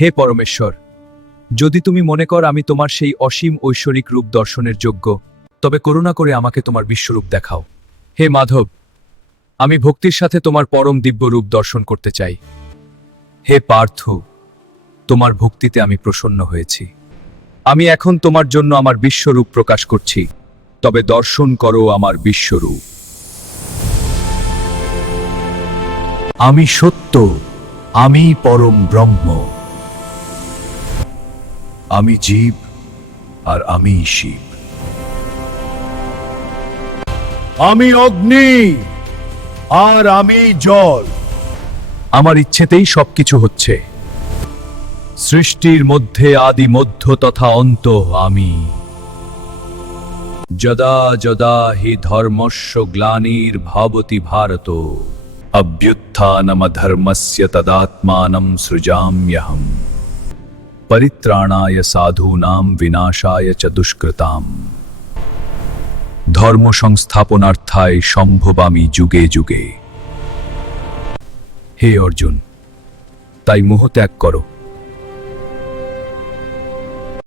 হে পরমেশ্বর, যদি তুমি মনে কর আমি তোমার সেই অসীম ঐশ্বরিক রূপ দর্শনের যোগ্য, তবে করুণা করে আমাকে তোমার বিশ্বরূপ দেখাও। হে মাধব, আমি ভক্তির সাথে তোমার পরম দিব্য রূপ দর্শন করতে চাই। হে পার্থ, তোমার ভক্তিতে আমি প্রসন্ন হয়েছি। আমি এখন তোমার জন্য আমার বিশ্বরূপ প্রকাশ করছি, তবে দর্শন করো আমার বিশ্বরূপ। আমি সত্য, আমি পরম ব্রহ্ম। আমি জীব আর আমি শিব। আমি অগ্নি আর আমি জল। আমার ইচ্ছেতেই সবকিছু হচ্ছে। সৃষ্টির মধ্যে আদি মধ্য তথা অন্ত আমি। যদা যদা হি ধর্মস্য গ্লানির্ভবতি ভারত, অভ্যুত্থানমধর্মস্য তদাত্মানম সৃজাম্যহম। পরিত্রাণায় সাধূনাম বিনাশায় চ দুষ্কৃতাম। ধর্ম সংস্থাপনার্থায় সম্ভবামি যুগে যুগে। হে অর্জুন, তাই মোহ ত্যাগ করো।